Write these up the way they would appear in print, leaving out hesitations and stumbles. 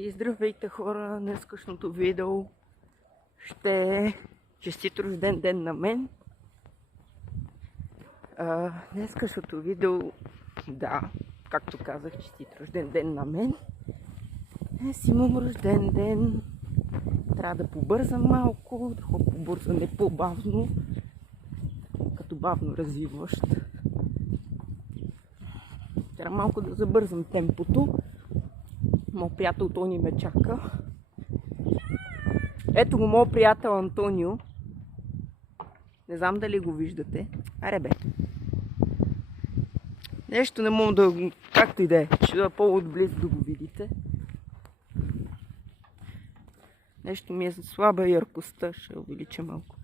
И здравейте хора, днескашното видео ще е честит рожден ден на мен. Днескашното видео, да, както казах, честит рожден ден на мен. Днес имам рожден ден. Трябва да побързам малко, да го побързаме по-бавно, като бавно развиващ. Трябва малко да забързам темпото. Моят приятел Тони ме чака. Ето го моят приятел Антонио. Не знам дали го виждате. Аре бе. Нещо не мога да... Както и да е. Ще да по-отблизо да го видите. Нещо ми е слаба яркостта. Ще увелича малко.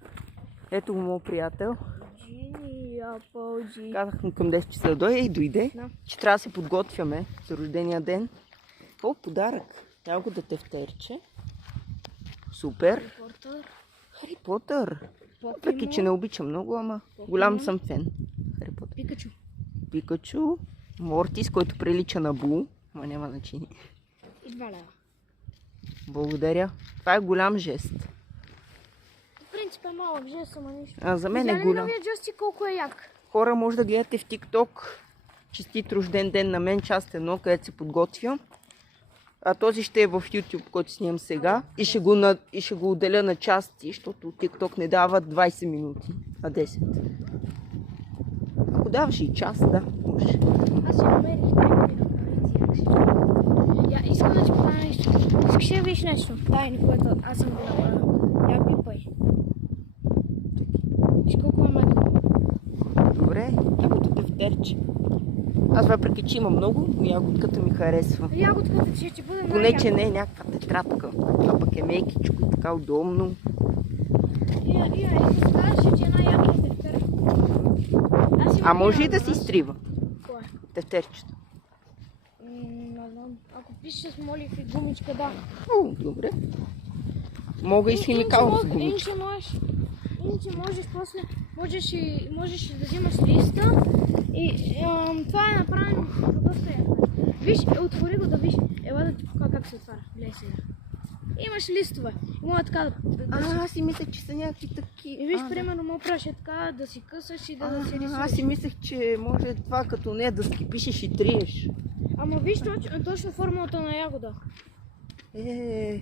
Ето го моят приятел. Казах му към 10 часа да дойде и дойде. Че трябва да се подготвяме за рождения ден. О, подарък. Трябва го да тефтерче. Супер. Хари Потър. Въпреки, че не обичам много, ама голям съм фен. Хари Потър. Пикачу. Пикачу. Мортис, който прилича на Бу. Ама няма значение. И 2 лева. Благодаря. Това е голям жест. В принцип е малък жест, ама нищо. А за мен е голям. Новия джойстик колко е як. Хора, може да гледате в TikTok честит рожден ден на мен, част 1, където се подготвя. А този ще е в YouTube, който снимам сега. И ще го отделя на части, защото TikTok не дава 20 минути, а 10. Ако даваш и час, да, може. Аз си намерих я искам да ти правя нещо. Искаш да видиш нещо? Тайни, което аз съм го направил. Я пипай. Виж колко е мъдно. Добре, ягодата тефтерче. Аз въпреки, че има много, но ягодката ми харесва. Ягодката ще ти бъде Поне, че не е някаква тетрадка. А пък е мекичко и така удобно. Искам да кажа, че една яка тефтер. А може и да си изтрива Кое? тефтерчето. Не знам. Ако пише с молив и гумичка, да. О, добре. Мога и с химикал с гумичка. Иначе можеш после, можеш да взимаш листа и това е направено доста яко. Виж, отвори го да виж. Ела да ти покажа как се отваря. Гледай сега. Имаш листове. Мога така Аз си мислех, че са някакви такива. И виж, примерно, мога праше така да си късаш и да си рисуваш. Аз си мислех, че може това като не да скипишеш и триеш. Ама виж точно формулата на ягода.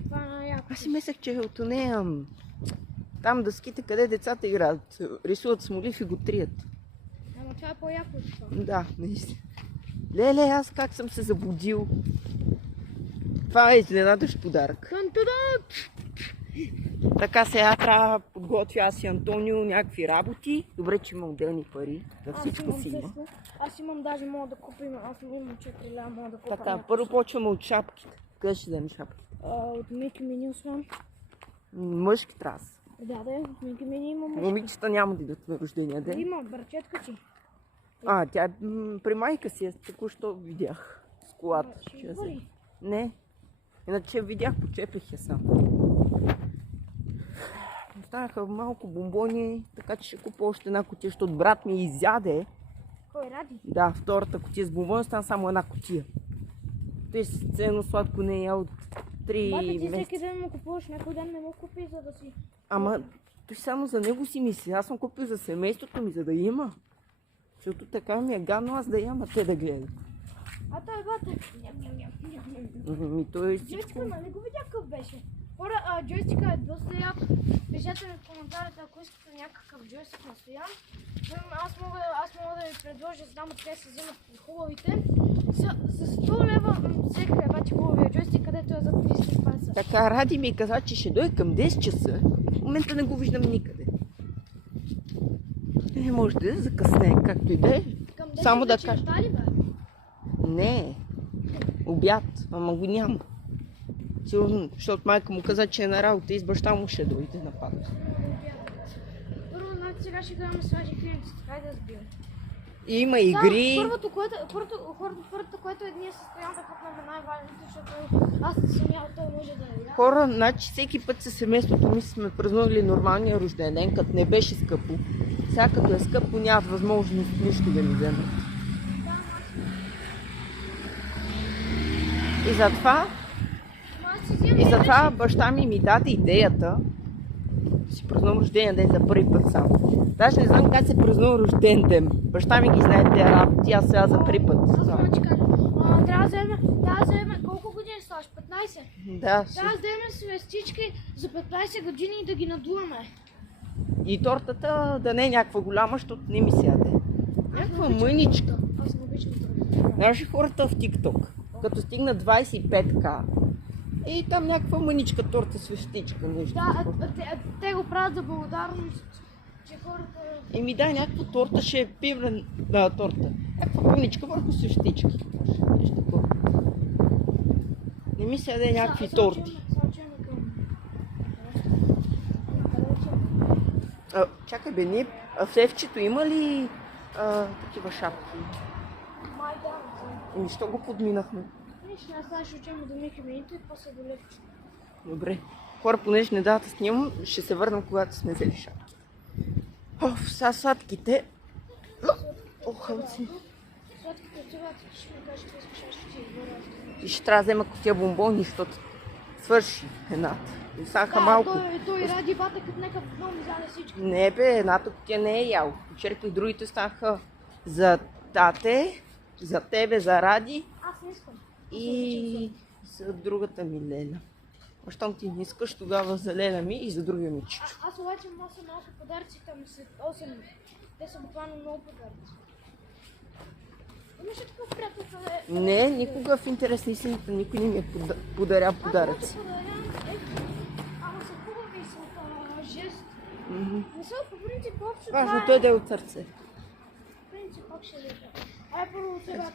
Това на ягода. Аз си мислех, че от нея там дъските, къде децата играят. Рисуват с молив и го трият. Ама това е по-яко от това. Да, наистина. Леле, аз как съм се заблудил. Това е изненадащ подарък. Така сега трябва да подготвя аз и Антонио някакви работи. Добре, че има отделни пари. Да всичко си има. Аз имам даже мога да купим. Аз имам 4 лева, мога да купя. Така, първо почваме от шапките. Къде ще дадем шапките? От Мики Мини освен. Мъжки трябва. Да, от Мики Мини има мъжки. Момичета няма да идат на рождения ден. Има, братчетка си. Тя при майка си е, току-що видях с колата. Не, иначе видях, почепих я сам. Останаха малко бомбони, така че ще купя още една кутия, защото брат ми изяде. Кой, Ради? Да, втората кутия с бомбони, остана само една кутия. Той си ценно сладко не е от 3 Бата, ти месеца. всеки ден му купуваш, някой ден не му купи, за да си... Ама той само за него си мисли. Аз съм купил за семейството ми, за да има. Защото така ми е гадно аз да ям, а те да гледат. А той бата... И той всичко... Джойстика, нали го видях какъв беше? Хора, джойстика е доста як. Пишете ми в коментарите, ако искате някакъв джойстик настоян. Аз мога да ви предложа, знам откъде се взимат хубавите. За 100 лева всеки е бати хубавия джойстик, където е за 320. Така, Ради ми каза, че ще дойде към 10 часа. В момента не го виждам никъде. Не може да закъсне, както и да е. Само да кажа. Не, обяд, ама го няма. Сигурно, защото майка му каза, че е на работа и с баща му ще дойде на пак. Първо, сега ще гледаме свежи клиенти, така да сбива. И има игри. Първото, което е ние състоянка, пък на най-важното, защото аз самия той може да е. Хора, значи всеки път със семейството ми сме празнували нормалния рожден ден, като не беше скъпо. Сега като е скъпо, нямат възможност нищо да ни вземат. И затова си взимам. И затова баща ми даде идеята да си празнувам рождения ден за първи път сам. Даже не знам как се празнува рожден ден. Баща ми ги знае тези работи, аз сега за първи път. Аз мога да ти кажа. Трябва да вземем, колко години ставаш? 15? Да, Трябва да вземем свестички за 15 години и да ги надуваме. и тортата да не е някаква голяма, защото не ми се яде. Някаква мъничка. Аз не обичам това. Знаеш хората в TikTok, като стигна 25К, и там някаква мъничка торта свещичка, нещо. Да, те го правят за благодарност, че хората... Еми да, някаква торта ще е пивна торта. Някаква мъничка върху свещички. Нещо такова. Не ми се яде някакви торти. Чакай бе, ние в Левчето има ли такива шапки? Май да. Еми, що го подминахме? Нищо, аз сега ще учим до Михимението и после до Левчето. Добре. Хора, понеже не дава да снимам, ще се върнем, когато сме взели шапки. Оф, са сладките. Охълци. Сладките цигати, ще ми кажеш, че искаш, аз ще ти избера. И ще трябва да взема кутия бомбони, защото свърши едната. Останаха малко. Той ради бата, като нека много ми заде всички. Не бе, едната кутия не е ял. Почерпих, другите останаха за тате, за тебе, за Ради Аз не искам. и за другата ми Леля. А щом ти не искаш, тогава за Леля ми и за другия ми чичо. Аз обаче имам 8 малко подаръци там след 8. Те са буквално много подаръци. Имаш ли такъв приятел, къде... Не, никога в интерес на истината никой не ми е подарял подаръци. Аз подарявам, ама са хубави и са от жест. Не са по принцип общо. Важното е да е от сърце. По принцип пак ще лепя. Ай, първо сега.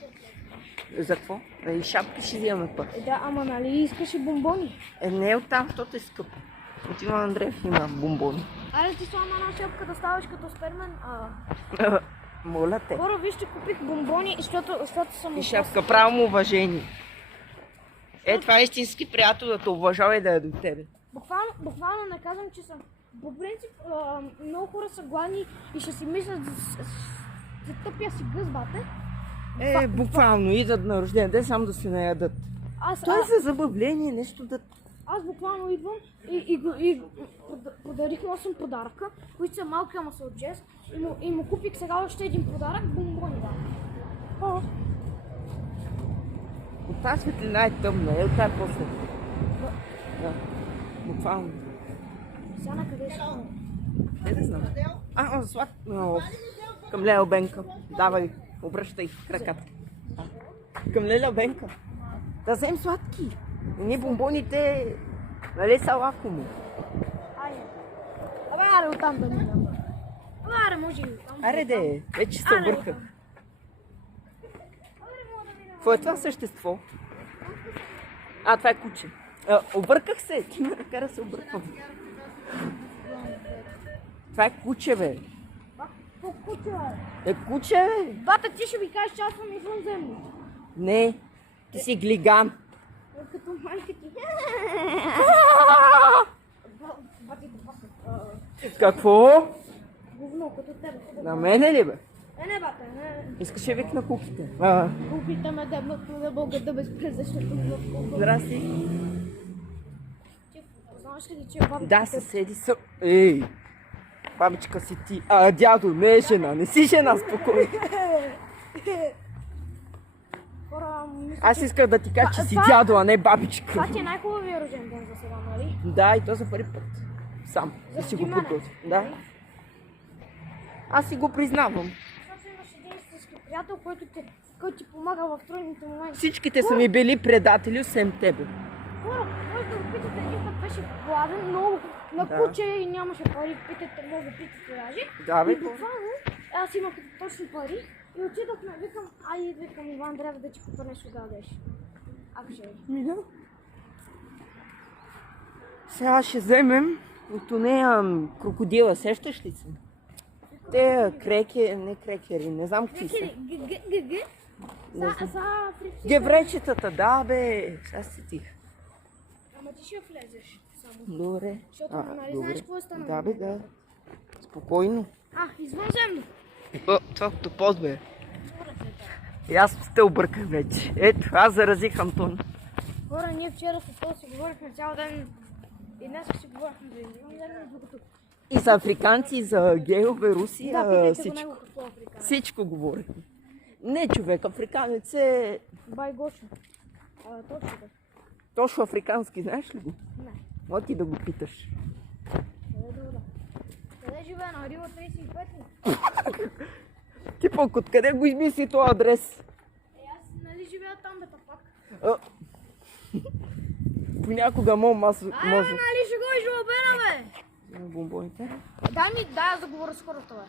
За какво? И шапки ще вземаме пък. Да, ама нали искаш и бомбони? Не оттам, защото е скъпо. От Иван Андреев има бомбони. Аре ти слама една шапка да ставаш като спермен. Моля те. Хора, вижте, купих бомбони, защото съм... И шапка, право му уважение. Това е истински приятел да те уважава и да е до тебе. Буквално не казвам, че съм. По принцип, много хора са гладни и ще си мислят за тъпия си гъзбате. Буквално идват на рожден ден само да се наядат. Това е за забавление, нещо да... Аз буквално идвам и подарих му 8 подаръка, които са малки, ама са от Джес. И му купих сега още един подарък, бомбони, да. От тази светлина е тъмна, това е по-светлина. Да, буквално. Сега на къде ще? Не да знам. Към Леля Бенка. Давай, обръщай краката. Към Леля Бенка. Да взем сладки. Не бомбоните, нали са лакоми. Айде. Аре оттам да минам. Аре, може и оттам. Аре де, вече се обърках. Какво е това същество? Това е куче. Обърках се, ти ме накара да се обърквам. Това е куче, бе. Какво куче, бе? Куче, бе. Бата, ти ще ми кажеш, че аз съм извънземно. Не, ти си глиган. Като майка ти. Батите пасат. Какво? Говно, като тебе. На мене ли, бе? Не, бата, не. Искаш ли вик на куките? Куките ме дебнат да българда безпрез, защото в колко. Здрасти. Знаеш ли, че бабичка... Да, съседи са... Ей! Бабичка си ти. Дядо, не е жена, не си жена, спокойно. Аз исках да ти кажа, че си дядо, а не бабичка. Това ти е най-хубавия рожден ден за сега, нали? Да, и то за първи път. Сам. Да си го подготвя. Да. Аз си го признавам. Защото имаш един истински приятел, който ти помага в трудните моменти. Всичките са ми били предатели, освен тебе. Хора, може да го питате, един път беше гладен, много на куче и нямаше пари, питате, може да питате даже. Да, бе. И буквално, аз имах точно пари и отидохме, викам, викам Иван Древ да ти купа нещо да дадеш. Ако ще е. Да. Сега ще вземем от нея крокодила, сещаш ли се? Те не крекери, не знам какви са. Гевречетата, да бе, сега си тих. Ама ти ще влезеш само. Добре. Защото нали знаеш какво е станало? Да бе, да. Спокойно. Извънземно. Това като пост бе. И аз те обърках вече. Ето, аз заразих Антон. Хора, ние вчера с това си говорихме цял ден и днес си говорихме за Индия, докато... И за африканци, за гейове, Русия, Да, питайте го всичко. него какво е африканец. Всичко говорихме. Не, човек, африканец е Бай Гошо. Точно да. точно африкански, знаеш ли го? Не. Моля ти да го питаш. Къде да вода? Къде живее на Рила 35 ли? Ти пък откъде го измисли този адрес? Аз нали живея там, бе, пак. Понякога може. Нали ще го изжлобена, бе! Бомбоните. Дай аз да говоря с хората, бе.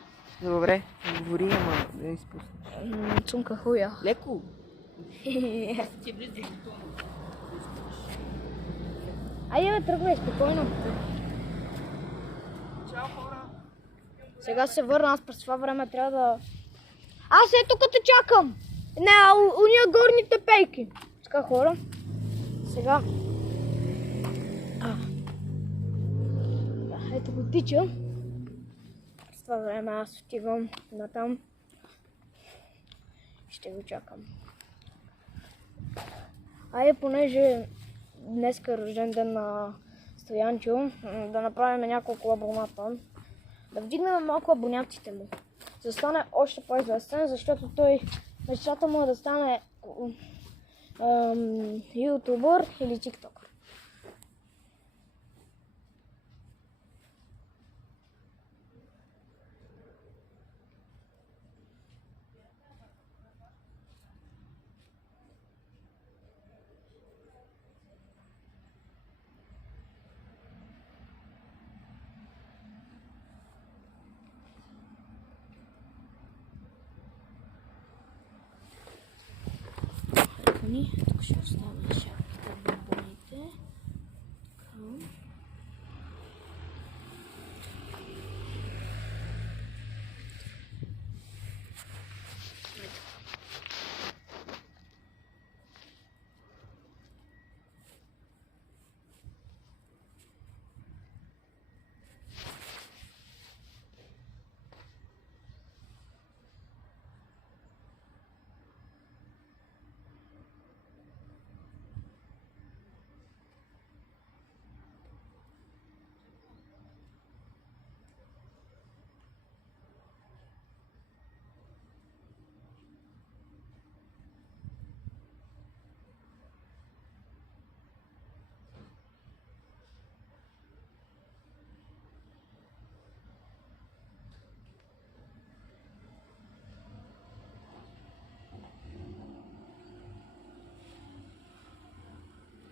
Добре, говори, ама да не изпусна. Цунка хуя. Леко. Айде, бе, тръгвай, спокойно. Чао, хора. Сега се върна, аз през това време трябва да... Аз ето като чакам! Не, уния горните пейки. Така, хора. Сега... Ето го тича. През това време аз отивам натам. Ще го чакам. Айде, понеже днеска е рожден ден на Стоянчо, да направим няколко абоната. Да вдигнем малко абонатите му. За да стане още по-известен, защото той мечтата му е да стане ютубър или тиктокър. Тук ще оставя шапките, бомбоните.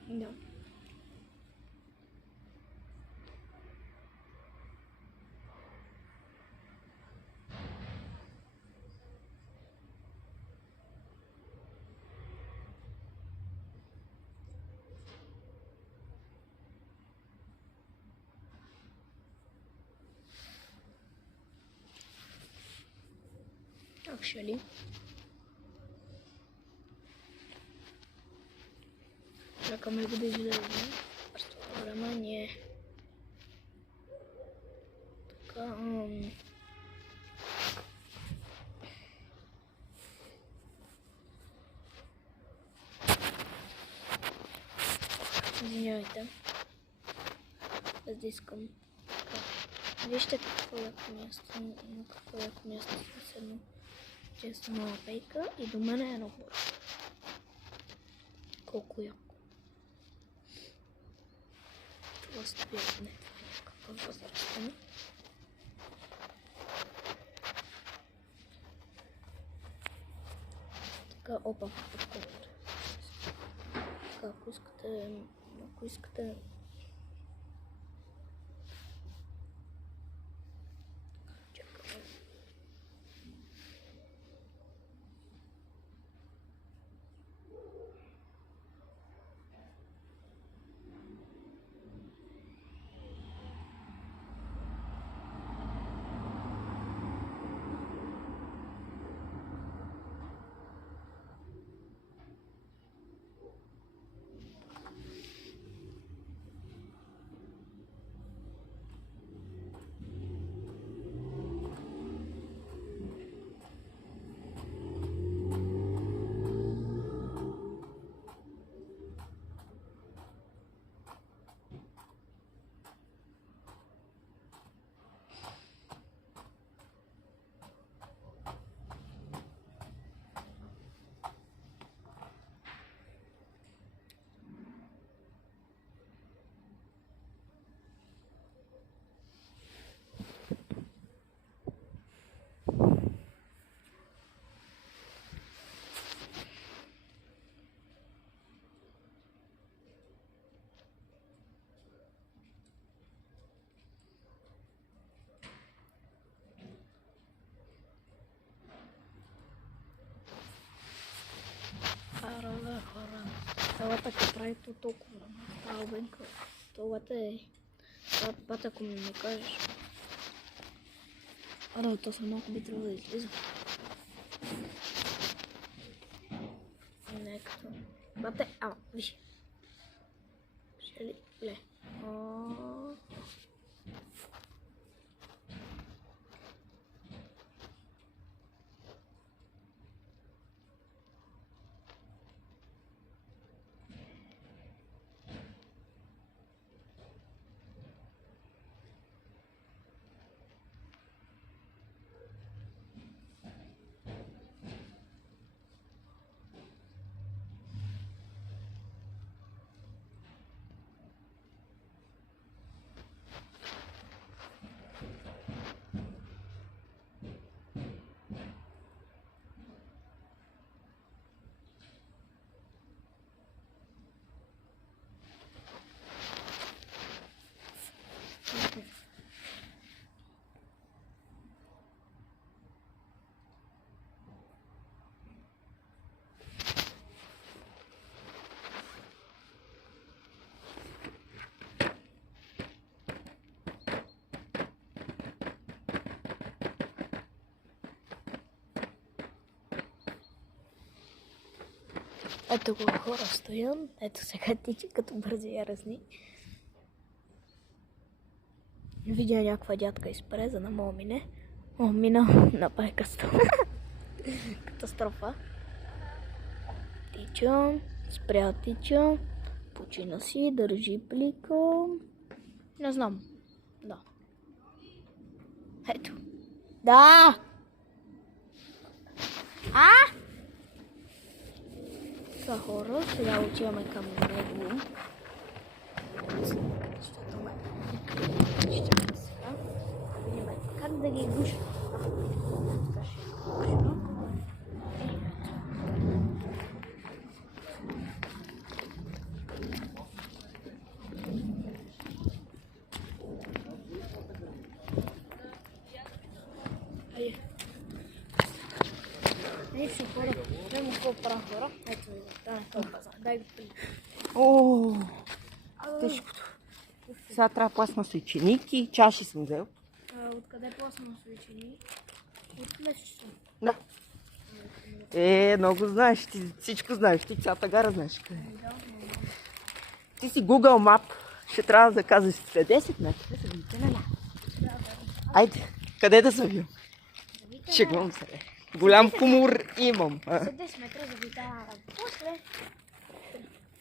Да. Actually. Чакаме го да излезе. През това време ние така извинявайте. Аз да искам така. Вижте какво леко място, на какво леко място съм седнал. Често мала пейка и до мен е едно бързо. Колко яко. Това стоя, не, това е някакъв възрастен. Така, опа, подкупата. Така, ако искате... Чакай. прави то толкова? Това обенка. Това е... Това пата, ако ми кажеш. Да, то са малко би трябвало да излиза. Не като... Бате, виж. Ще ли? Ле. Ето го хора стоям. Ето сега тича като бързи яростни. Видя някаква дядка изпреза на моя мине. Мина на пайкаста. Катастрофа. Тичам. Спря тичам. Почина си, държи плика. Не знам. Да. Ето. Да! Са хора, сега отиваме към него. Защото ме чакаме сега. Видим как да ги гуша. Така ще ги гуша. Ето хора, гледам какво правя хора. Ето ви, да, това пазар. Дай го пили. О, тежкото. Сега трябва пластмаса и чиники. Чаши съм взел. Откъде пластмаса и чиники? От месеца. Да. Много знаеш. Ти всичко знаеш. Ти цялата гара знаеш къде. Ти си Google Map. Ще трябва да казваш след 10 метра. Да се видите на ля. Айде, къде да завием? Шегувам се. Голям хумор имам. След 10 метра завита на работа.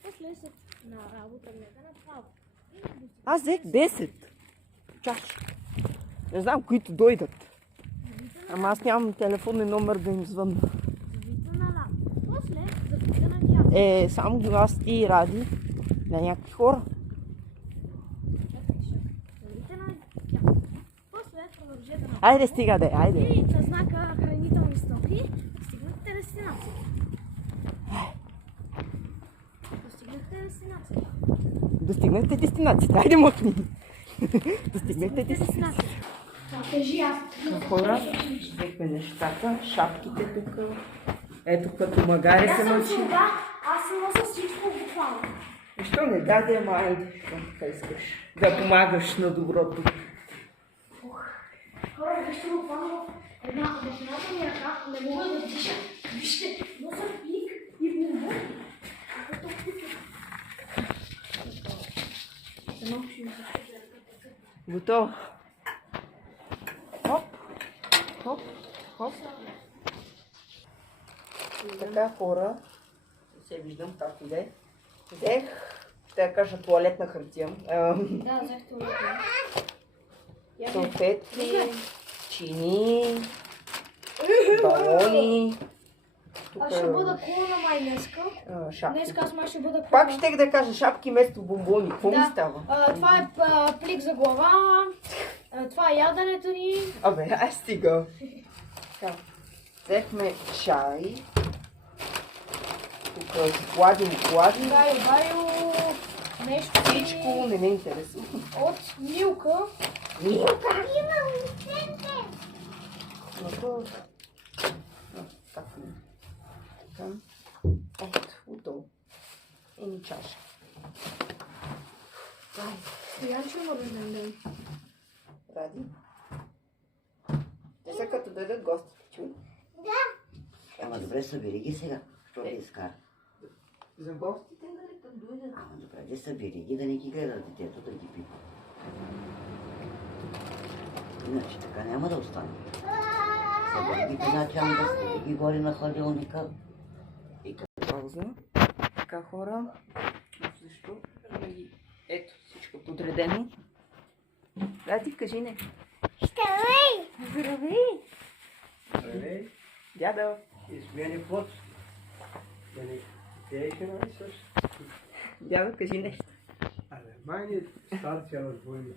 После след на работа гледа направо. Аз взех 10 чаши. Не знам, които дойдат. Ама аз нямам телефонен номер да им звънна. Завита на работа. После завита на дядо. Само глас ти и ради на някакви хора. Завита на дядо. После продължете на... Айде стига де, айде. И на знака хранителни стоки достигнахте дестинацията. Достигнахте дестинацията. Айде мъкни. Достигнахте дестинацията. Кажи аз. Хора, взехме нещата, шапките тук. Ето като магаре се мъчи. Аз съм нося всичко буквално. Защо не даде, ама айде, така искаш да помагаш на доброто. Хора, вижте буквално една дестината ми ръка, не мога да диша. Вижте, нося пик и бомбони. Готов. Хоп, хоп, хоп. Така хора, се виждам как иде. Взех, да кажа, туалетна хартия. Да, взех туалетна. Салфетки, чини, балони. Аз ще бъда кулна май днеска. Шапки. Днеска аз май ще бъда кулна. Пак щех да кажа шапки вместо бомбони. Какво ми става? Това е плик за глава. Това е яденето ни. Абе, ай стига. Взехме чай. Тук гладим. Гайо, нещо. Всичко не ме интересува. От Милка. Милка! Но то... Така. Ето, отдолу. Еми чаша. Стоянчо има рожден ден. Ради. Те са като дойдат гостите, чуй. Ама добре, събери ги сега. Що да изкара? За гостите, нали, като дойдат. Ама добре, да събери ги, да не ги гледа детето, да ги пипа. Иначе така няма да остане. Събери ги една чанга, сложи ги горе на хладилника. Пауза. Така, хора. Защо? Ето, всичко подредено. Ради, кажи не. Здравей! Здравей! Дядо. Измени плод. Да не тееше, нали също? Дядо, кажи нещо. Абе, майни старци разбойни.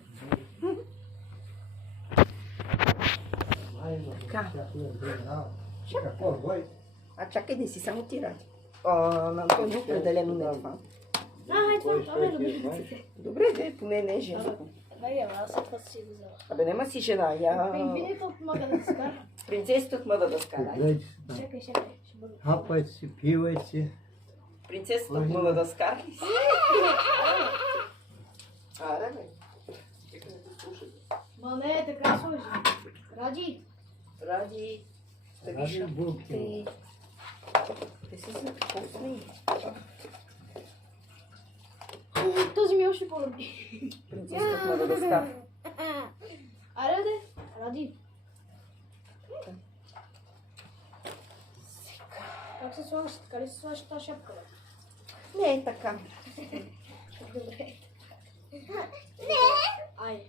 Майно, Ка? какво бой? А чакай, не си само ти, Ради. На Антони определено не е това. Това това е любимците. Добре, де, поне не е женско. Бе, аз това си го взела. Абе, нема си жена, я... Пингвините от Мадагаскар. Принцесата от Мадагаскар. Гледайте се там. Чакай, ще бъде. Хапайте си, пивайте си. Принцесата от Мадагаскар ли си? Аре, бе. Чакай да те слушат. Ма не, така сложи. Ради. Ради... Ради Ставиша. булки. Те си са вкусни. Този ми е още по-добри. Принцесата от Мадагаскар. Аре, де. Ради. Как се слагаш? Така ли се слагаш тази шапка, бе? Не е така. Добре. Ай.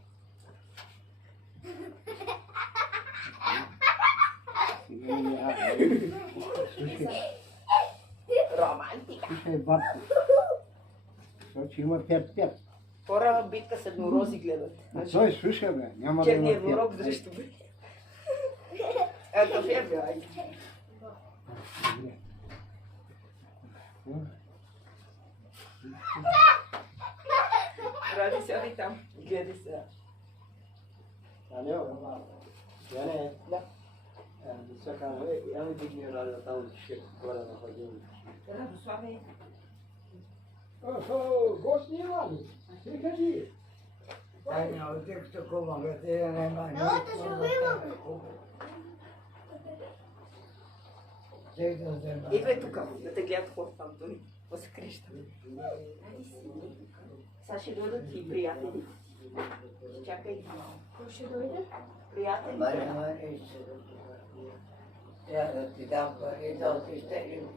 Слушай, Романтика. слушай, бабка. Защото има 5-5. Хора битка с еднорози гледат. А той слушай, бе, няма да има Черният еднорог 5. срещу бе. Ето фер, бе, айде. Добре. Ради сядай там. Гледай сега. Алло, Яне, Да. да се казва, я ми дигни радио там, ще горе на ходилника. Радославе. Гост няма ли? Ти кажи. Идвай тук, да те гледат хората, Антони. Какво се креща? Сега ще дойдат и приятели. Чакай. Кой ще дойде? Приятели. Ти дам пари да отистелим.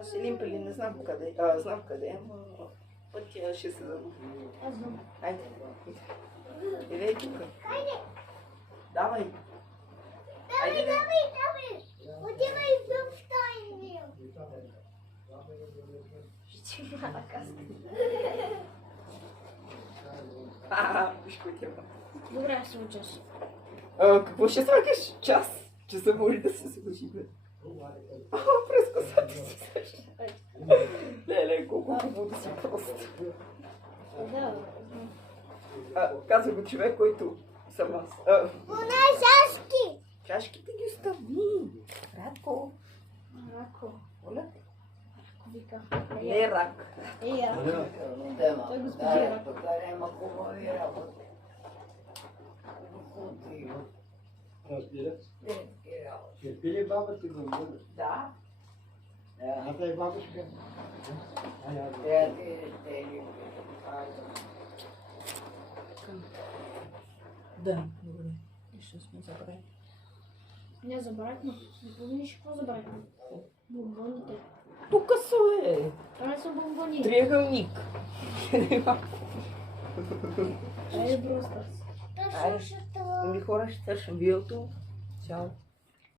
Аз ще лимпели, не знам къде. Знам къде, но пътя ще се дам. Аз знам. Айде. Идвай тук. Давай. Айде. Ще има на каска. Виж кой тя. Добре, аз се учаш. Какво ще слагаш? Час? Часа може да се служи, бе. През косата си служи. Леле, колко хубаво да си просто. Да, Казва го човек, който съм аз. Чашките ги остави. Радко. Рако. Оля? Рако вика. Не рак. Ей, Рако. Той господин Рако. Разбира. Ще пили баба ти го бъде. Да. А тъй бабушка. Да, добре. Ще сме забрали. Не забравихме. Не помниш какво забравихме? Бомбоните. Тук са, е. Това не са бомбони. Триъгълник. Айде, Бростърс. Ами хора, ще свършим видеото. Чао.